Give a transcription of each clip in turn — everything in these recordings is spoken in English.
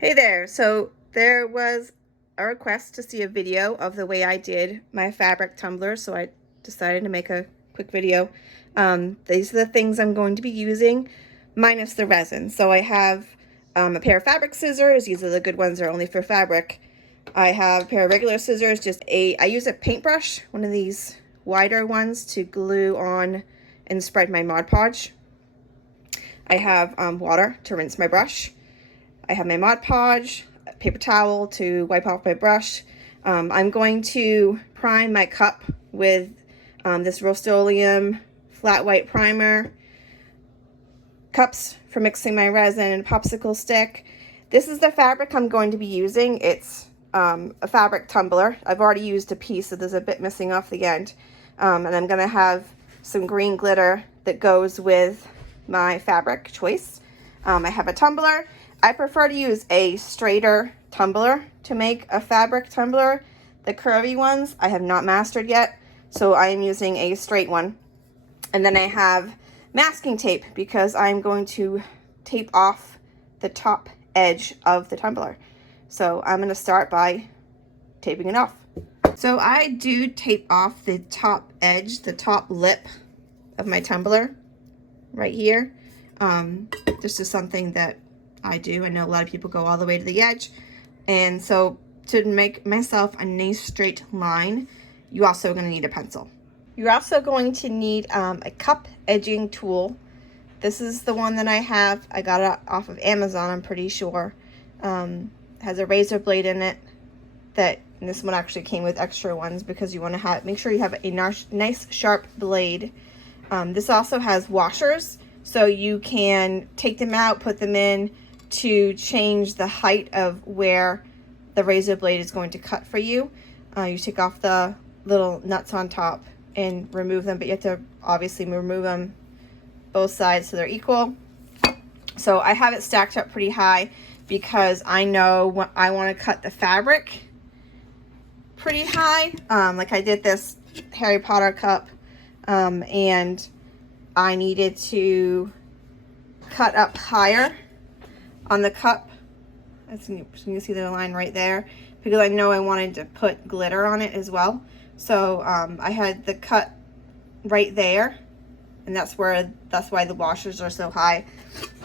Hey there, so there was a request to see a video of the way I did my fabric tumbler, so I decided to make a quick video. These are the things I'm going to be using, minus the resin. So I have a pair of fabric scissors. These are the good ones, they're only for fabric. I have a pair of regular scissors, I use a paintbrush, one of these wider ones, to glue on and spread my Mod Podge. I have water to rinse my brush. I have my Mod Podge, paper towel to wipe off my brush. I'm going to prime my cup with this Rust-Oleum flat white primer, cups for mixing my resin, and a popsicle stick. This is the fabric I'm going to be using. It's a fabric tumbler. I've already used a piece, so there's a bit missing off the end. And I'm going to have some green glitter that goes with my fabric choice. I have a tumbler. I prefer to use a straighter tumbler to make a fabric tumbler. The curvy ones I have not mastered yet, so I am using a straight one. And then I have masking tape because I'm going to tape off the top edge of the tumbler. So I'm going to start by taping it off. So I do tape off the top edge, the top lip of my tumbler right here. This is something that I do. I know a lot of people go all the way to the edge. And so to make myself a nice straight line, you're also going to need a pencil. You're also going to need a cup edging tool. This is the one that I have. I got it off of Amazon, I'm pretty sure. Has a razor blade in it. And this one actually came with extra ones because you want to make sure you have a nice sharp blade. This also has washers, so you can take them out, put them in to change the height of where the razor blade is going to cut for you. You take off the little nuts on top and remove them, but you have to obviously remove them both sides so they're equal. So I have it stacked up pretty high because I know I want to cut the fabric pretty high. Like I did this Harry Potter cup, and I needed to cut up higher on the cup. So you can see the line right there because I know I wanted to put glitter on it as well. So I had the cut right there, and that's why the washers are so high.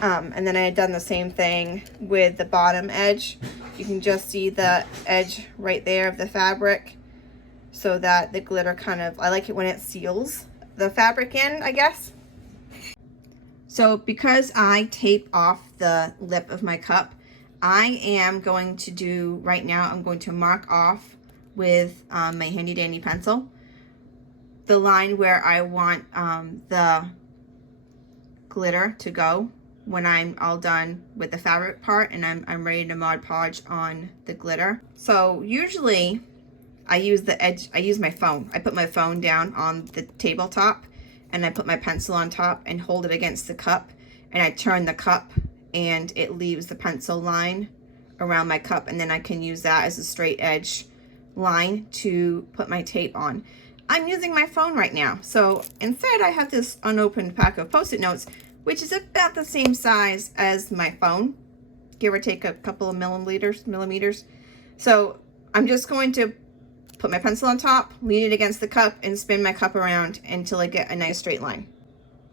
And then I had done the same thing with the bottom edge. You can just see the edge right there of the fabric, so that the glitter kind of, I like it when it seals the fabric in, I guess. So because I tape off the lip of my cup, I am going to do, right now, I'm going to mark off with my handy dandy pencil the line where I want the glitter to go when I'm all done with the fabric part and I'm ready to Mod Podge on the glitter. So usually I use the edge, I use my phone. I put my phone down on the tabletop and I put my pencil on top and hold it against the cup, and I turn the cup and it leaves the pencil line around my cup, and then I can use that as a straight edge line to put my tape on. I'm using my phone right now, so instead I have this unopened pack of Post-it notes, which is about the same size as my phone, give or take a couple of millimeters. So I'm just going to put my pencil on top, lean it against the cup, and spin my cup around until I get a nice straight line.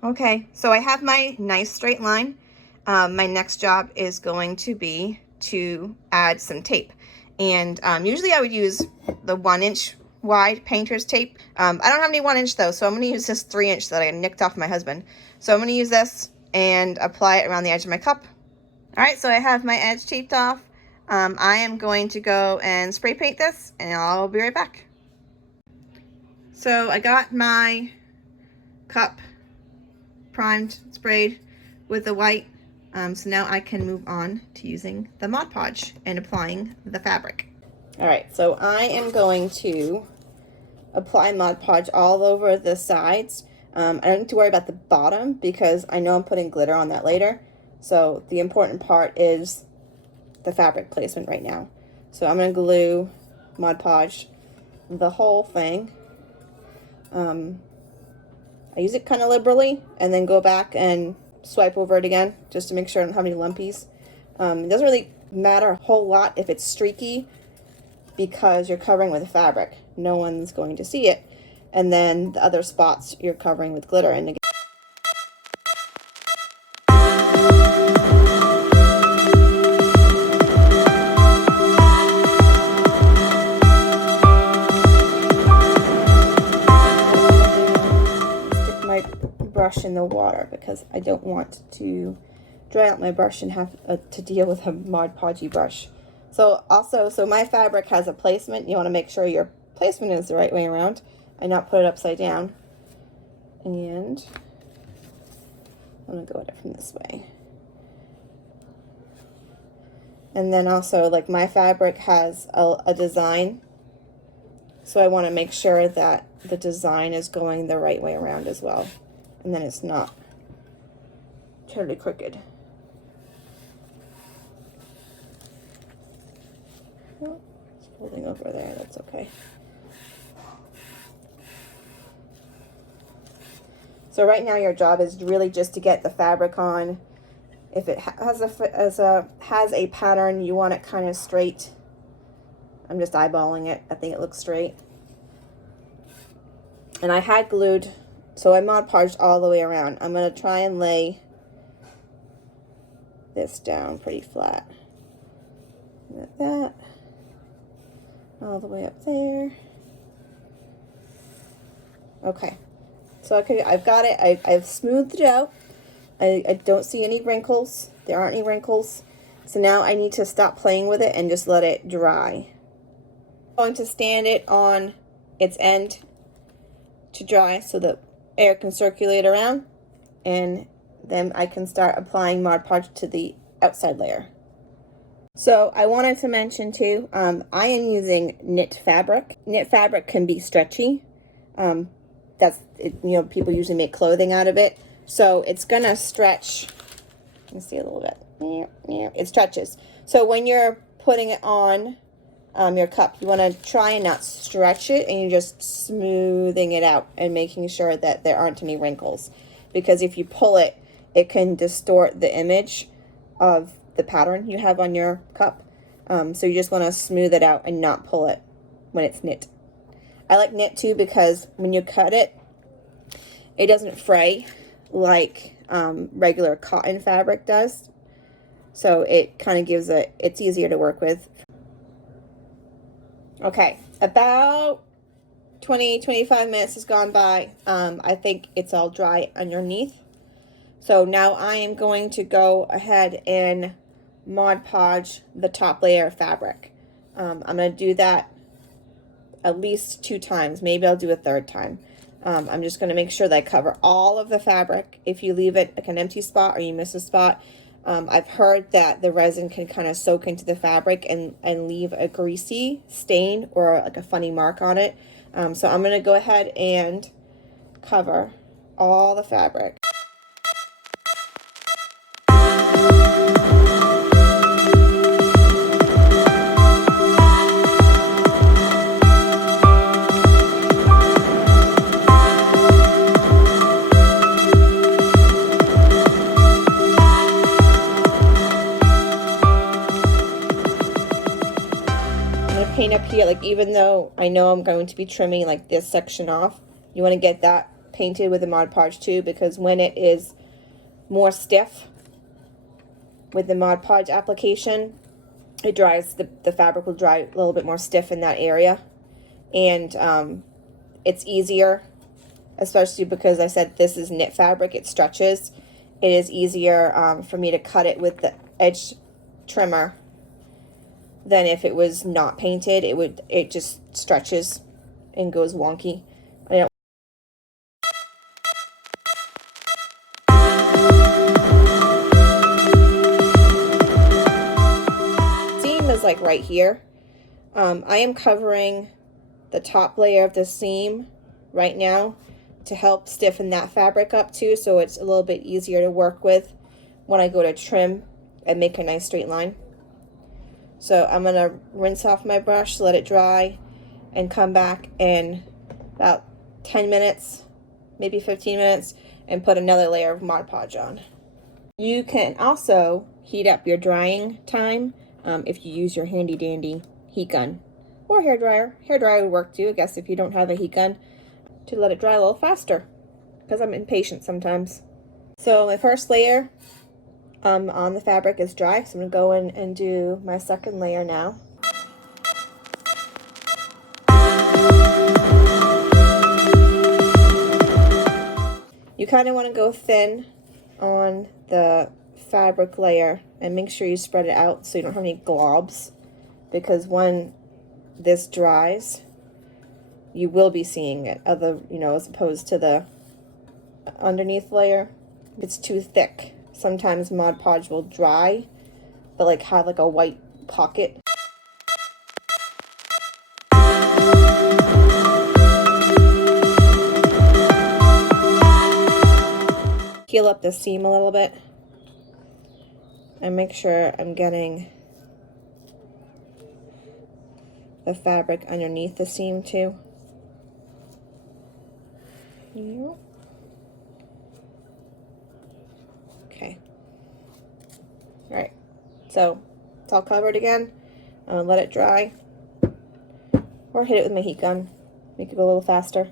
Okay, so I have my nice straight line. My next job is going to be to add some tape. And usually I would use the 1-inch wide painter's tape. I don't have any 1-inch though, so I'm going to use this 3-inch that I nicked off my husband. So I'm going to use this and apply it around the edge of my cup. All right, so I have my edge taped off. I am going to go and spray paint this, and I'll be right back. So I got my cup primed, sprayed with the white. So now I can move on to using the Mod Podge and applying the fabric. All right, so I am going to apply Mod Podge all over the sides. I don't need to worry about the bottom because I know I'm putting glitter on that later. So the important part is the fabric placement right now. So I'm going to glue Mod Podge the whole thing. I use it kind of liberally and then go back and swipe over it again just to make sure I don't have any lumpies. It doesn't really matter a whole lot if it's streaky because you're covering with fabric. No one's going to see it. And then the other spots you're covering with glitter. And again, stick my brush in the water because I don't want to dry out my brush and have to deal with a Mod Podge brush. So also, my fabric has a placement. You want to make sure your placement is the right way around and not put it upside down. And I'm going to go at it from this way. And then also, like, my fabric has a design, so I want to make sure that the design is going the right way around as well, and then it's not totally crooked. Oh, it's folding over there, that's okay. So right now your job is really just to get the fabric on. If it has a pattern, you want it kind of straight. I'm just eyeballing it. I think it looks straight. And I had glued, so I Mod Podged all the way around. I'm going to try and lay this down pretty flat. Like that. All the way up there. Okay. So I've got it. I've smoothed it out. I don't see any wrinkles. There aren't any wrinkles. So now I need to stop playing with it and just let it dry. I'm going to stand it on its end to dry so the air can circulate around, and then I can start applying Mod Podge to the outside layer. So I wanted to mention too, I am using knit fabric. Knit fabric can be stretchy. That's it, you know, people usually make clothing out of it. So it's gonna stretch. You can see a little bit. It stretches. So when you're putting it on your cup, you want to try and not stretch it, and you're just smoothing it out and making sure that there aren't any wrinkles. Because if you pull it, it can distort the image of the pattern you have on your cup. So you just want to smooth it out and not pull it when it's knit. I like knit too because when you cut it, it doesn't fray like regular cotton fabric does. So it kind of gives it's easier to work with. Okay, about 20-25 minutes has gone by. I think it's all dry underneath. So now I am going to go ahead and Mod Podge the top layer of fabric. I'm going to do that at least 2 times. Maybe I'll do a 3rd time. I'm just going to make sure that I cover all of the fabric. If you leave it like an empty spot or you miss a spot, I've heard that the resin can kind of soak into the fabric and leave a greasy stain or like a funny mark on it. So I'm going to go ahead and cover all the fabric. Paint up here, like even though I know I'm going to be trimming like this section off, you want to get that painted with the Mod Podge too, because when it is more stiff with the Mod Podge application, it dries, the fabric will dry a little bit more stiff in that area, and it's easier, especially because I said this is knit fabric, it stretches. It is easier for me to cut it with the edge trimmer than if it was not painted. It just stretches and goes wonky. I don't. Seam is like right here. I am covering the top layer of the seam right now to help stiffen that fabric up too, so it's a little bit easier to work with when I go to trim and make a nice straight line. So I'm going to rinse off my brush, let it dry, and come back in about 10 minutes, maybe 15 minutes, and put another layer of Mod Podge on. You can also heat up your drying time. if you use your handy dandy heat gun or hair dryer. Hair dryer would work too, I guess, if you don't have a heat gun, to let it dry a little faster, because I'm impatient sometimes. So my first layer on the fabric is dry, so I'm going to go in and do my second layer now. You kind of want to go thin on the fabric layer and make sure you spread it out so you don't have any globs, because when this dries you will be seeing it, as opposed to the underneath layer. If it's too thick, sometimes Mod Podge will dry but like have like a white pocket. Peel up the seam a little bit and make sure I'm getting the fabric underneath the seam too. Okay. All right. So it's all covered again. I'm gonna let it dry, or hit it with my heat gun, make it go a little faster.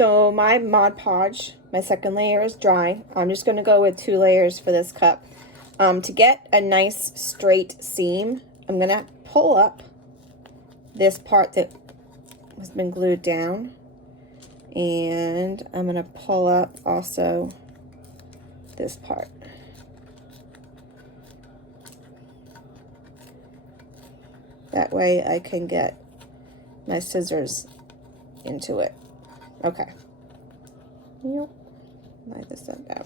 So my Mod Podge, my second layer, is dry. I'm just gonna go with 2 layers for this cup. To get a nice straight seam, I'm gonna pull up this part that has been glued down, and I'm gonna pull up also this part. That way I can get my scissors into it. Okay. Light this up down.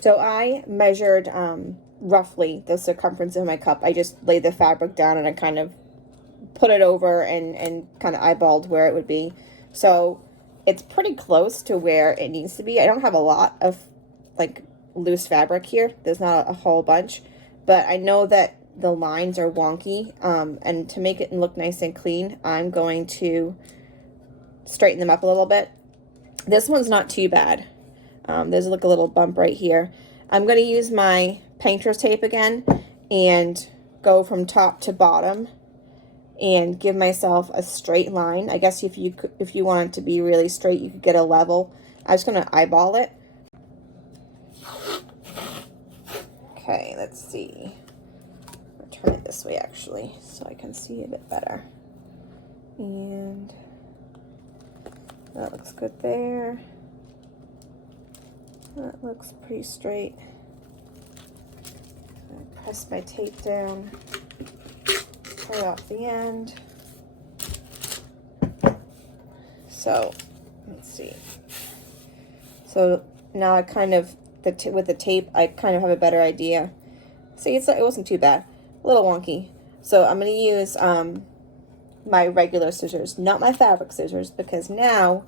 So I measured roughly the circumference of my cup. I just laid the fabric down and I kind of put it over and kind of eyeballed where it would be. So it's pretty close to where it needs to be. I don't have a lot of like loose fabric here. There's not a whole bunch, but I know that the lines are wonky, and to make it look nice and clean, I'm going to straighten them up a little bit. This one's not too bad. There's like a little bump right here. I'm going to use my painter's tape again and go from top to bottom and give myself a straight line. I guess if you want it to be really straight, you could get a level. I'm just going to eyeball it. Okay, let's see. I'll turn it this way actually so I can see a bit better. And that looks good there. That looks pretty straight. I press my tape down, pull off the end. So let's see. So now I kind of, with the tape, I kind of have a better idea. See, it wasn't too bad. A little wonky. So I'm going to use my regular scissors, not my fabric scissors, because now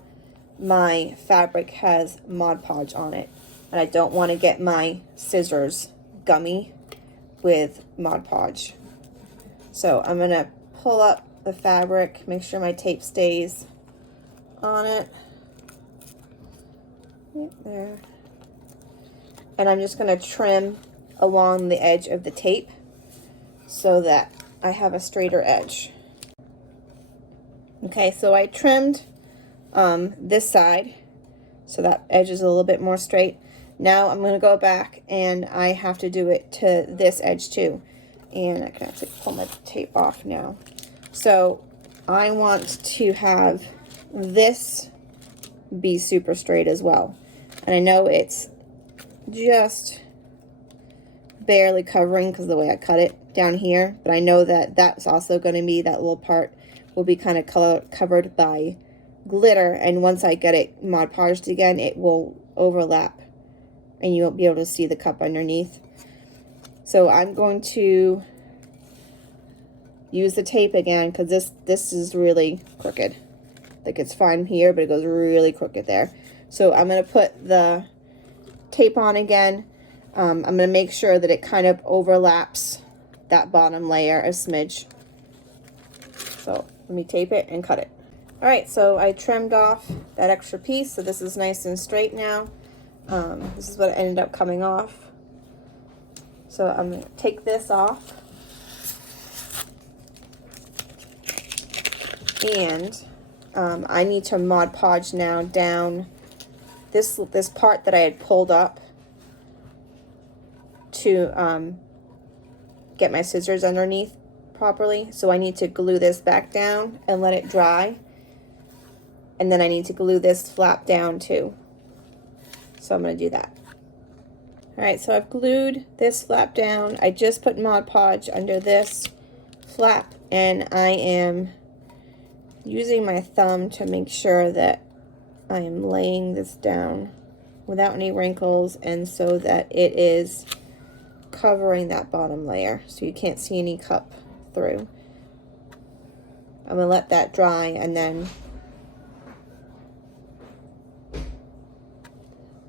my fabric has Mod Podge on it, and I don't want to get my scissors gummy with Mod Podge. So I'm going to pull up the fabric, make sure my tape stays on it. Right there. And I'm just going to trim along the edge of the tape so that I have a straighter edge. Okay, so I trimmed this side so that edge is a little bit more straight. Now I'm going to go back and I have to do it to this edge too. And I can actually pull my tape off now. So I want to have this be super straight as well. And I know it's just barely covering because of the way I cut it down here, but I know that that's also going to be, that little part will be kind of covered by glitter, and once I get it Mod Podged again, it will overlap and you won't be able to see the cup underneath. So I'm going to use the tape again because this is really crooked. Like, it's fine here, but it goes really crooked there. So I'm going to put the tape on again. I'm going to make sure that it kind of overlaps that bottom layer a smidge. So let me tape it and cut it. All right, so I trimmed off that extra piece, so this is nice and straight now. This is what ended up coming off. So I'm going to take this off And I need to Mod Podge now down this part that I had pulled up to get my scissors underneath properly. So I need to glue this back down and let it dry. And then I need to glue this flap down too. So I'm going to do that. Alright, so I've glued this flap down. I just put Mod Podge under this flap, and I am using my thumb to make sure that I am laying this down without any wrinkles, and so that it is covering that bottom layer so you can't see any cup through. I'm going to let that dry, and then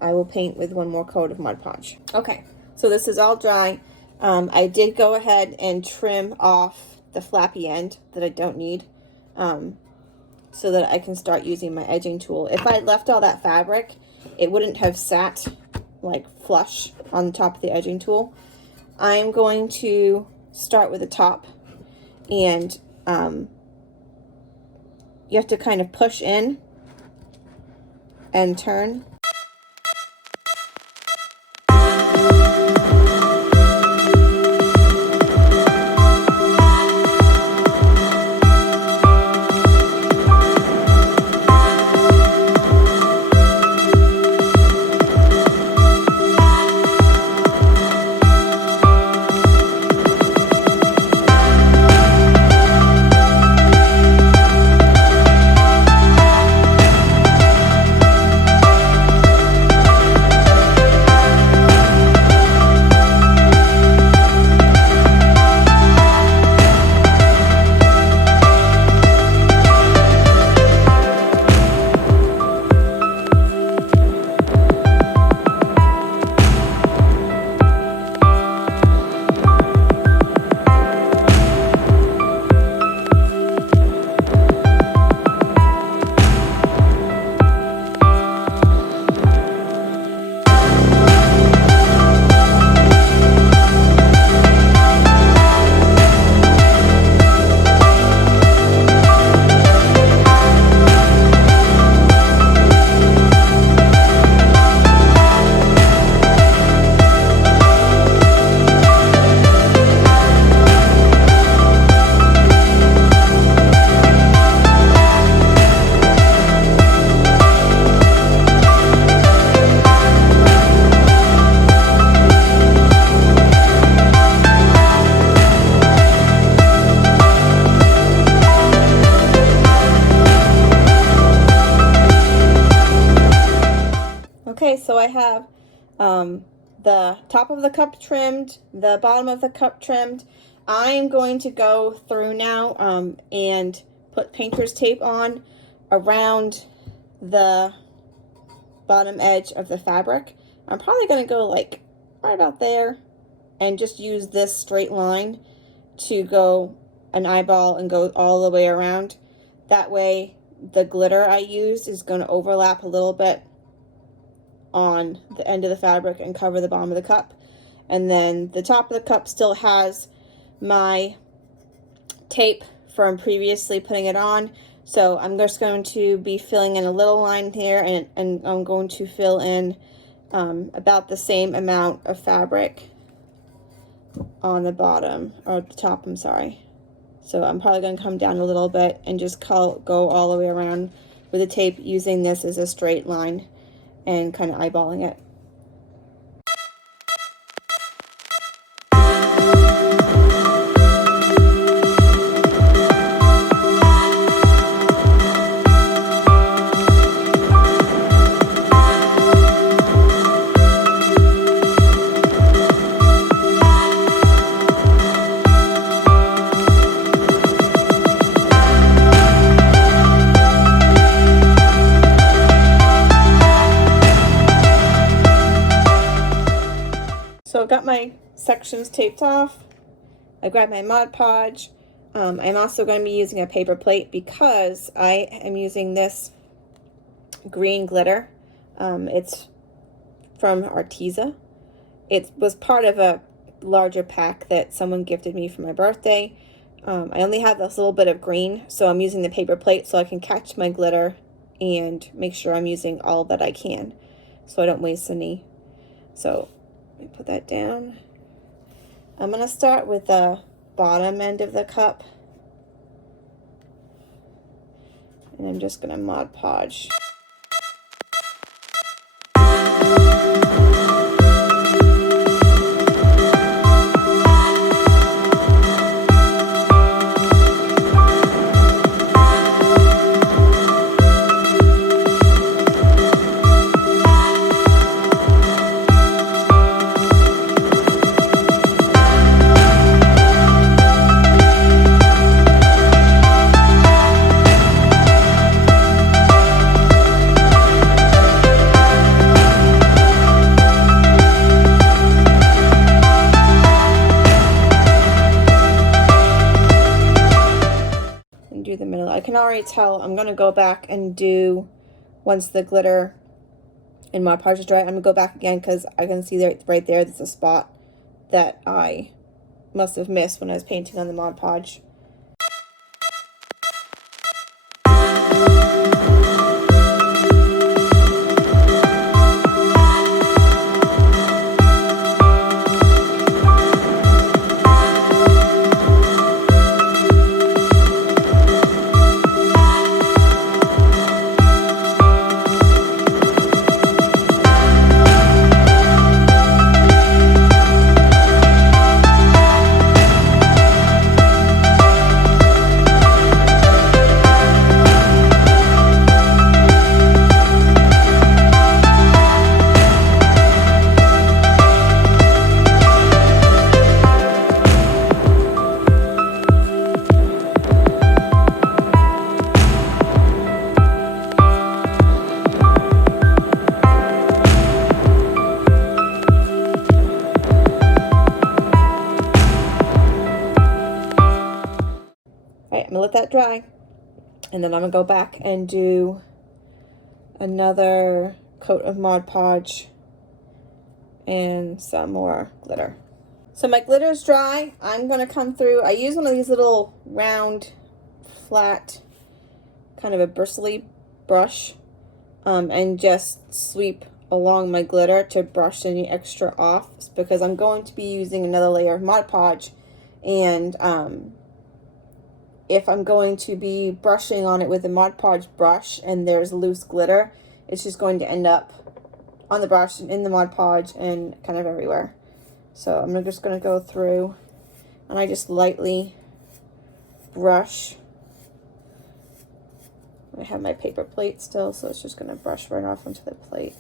I will paint with one more coat of Mod Podge. Okay, so this is all dry. I did go ahead and trim off the flappy end that I don't need, so that I can start using my edging tool. If I left all that fabric, it wouldn't have sat like flush on the top of the edging tool. I'm going to start with the top, and you have to kind of push in and turn. Okay, so I have the top of the cup trimmed, the bottom of the cup trimmed. I am going to go through now and put painter's tape on around the bottom edge of the fabric. I'm probably going to go like right about there and just use this straight line to go an eyeball and go all the way around. That way the glitter I used is going to overlap a little bit on the end of the fabric and cover the bottom of the cup. And then the top of the cup still has my tape from previously putting it on. So I'm just going to be filling in a little line here, and I'm going to fill in about the same amount of fabric on the bottom, or the top, I'm sorry. So I'm probably going to come down a little bit and just go all the way around with the tape, using this as a straight line and kind of eyeballing it. So I've got my sections taped off. I grabbed my Mod Podge. I'm also going to be using a paper plate because I am using this green glitter. It's from Arteza. It was part of a larger pack that someone gifted me for my birthday. I only have this little bit of green, so I'm using the paper plate so I can catch my glitter and make sure I'm using all that I can so I don't waste any. So let me put that down. I'm going to start with the bottom end of the cup, and I'm just going to Mod Podge. Do the middle. I can already tell I'm going to go back and do, once the glitter and Mod Podge is dry, I'm going to go back again because I can see that right there, there's a spot that I must have missed when I was painting on the Mod Podge. I'm gonna let that dry, and then I'm gonna go back and do another coat of Mod Podge and some more glitter. So my glitter is dry. I'm gonna come through. I use one of these little round, flat, kind of a bristly brush, and just sweep along my glitter to brush any extra off, because I'm going to be using another layer of Mod Podge, and if I'm going to be brushing on it with a Mod Podge brush and there's loose glitter, it's just going to end up on the brush and in the Mod Podge and kind of everywhere. So I'm just going to go through and I just lightly brush. I have my paper plate still, so it's just going to brush right off onto the plate.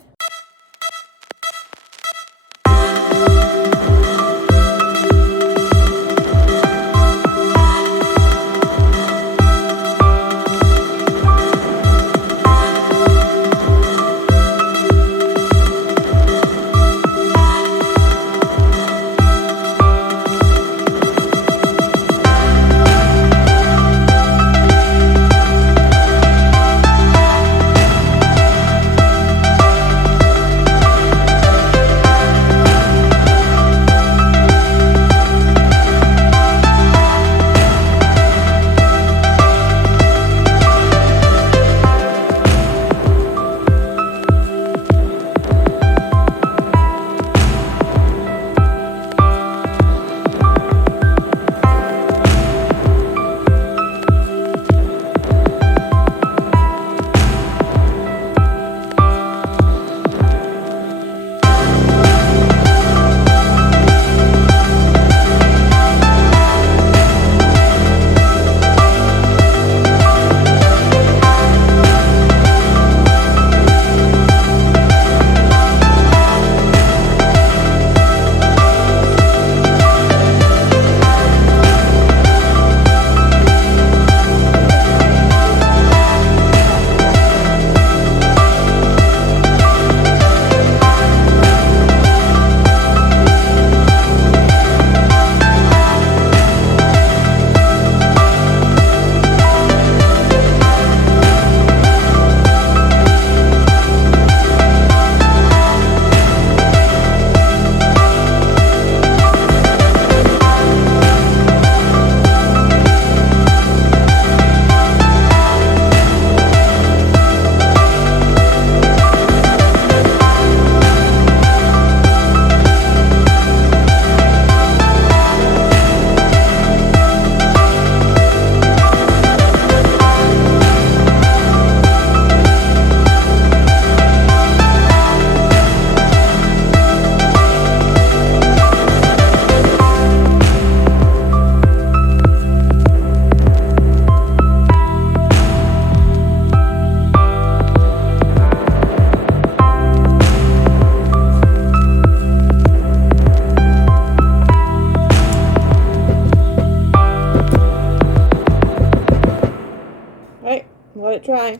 let it dry.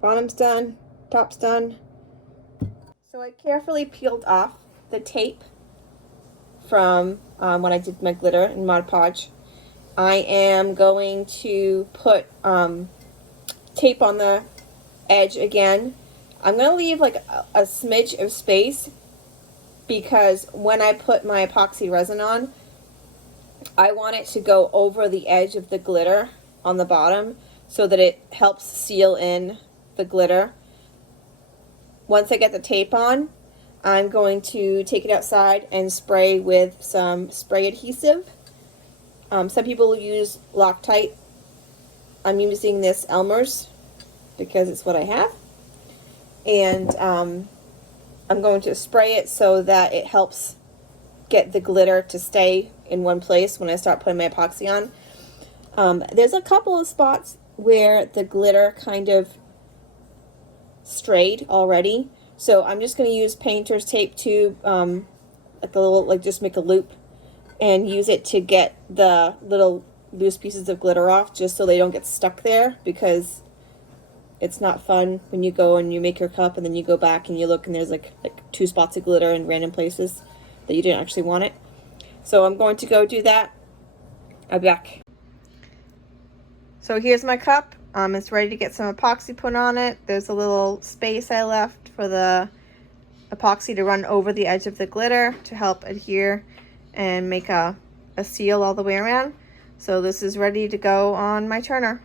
Bottom's done, top's done. So I carefully peeled off the tape from when I did my glitter in Mod Podge. I am going to put tape on the edge again. I'm going to leave like a smidge of space because when I put my epoxy resin on, I want it to go over the edge of the glitter on the bottom so that it helps seal in the glitter. Once I get the tape on, I'm going to take it outside and spray with some spray adhesive. Some people use Loctite. I'm using this Elmer's because it's what I have. And I'm going to spray it so that it helps get the glitter to stay in one place when I start putting my epoxy on. There's a couple of spots where the glitter kind of strayed already, so I'm just going to use painter's tape tube, like a little, like just make a loop and use it to get the little loose pieces of glitter off, just so they don't get stuck there, because it's not fun when you go and you make your cup and then you go back and you look and there's like 2 spots of glitter in random places that you didn't actually want it. So I'm going to go do that. I'll be back. So here's my cup. It's ready to get some epoxy put on it. There's a little space I left for the epoxy to run over the edge of the glitter to help adhere and make a seal all the way around. So this is ready to go on my turner.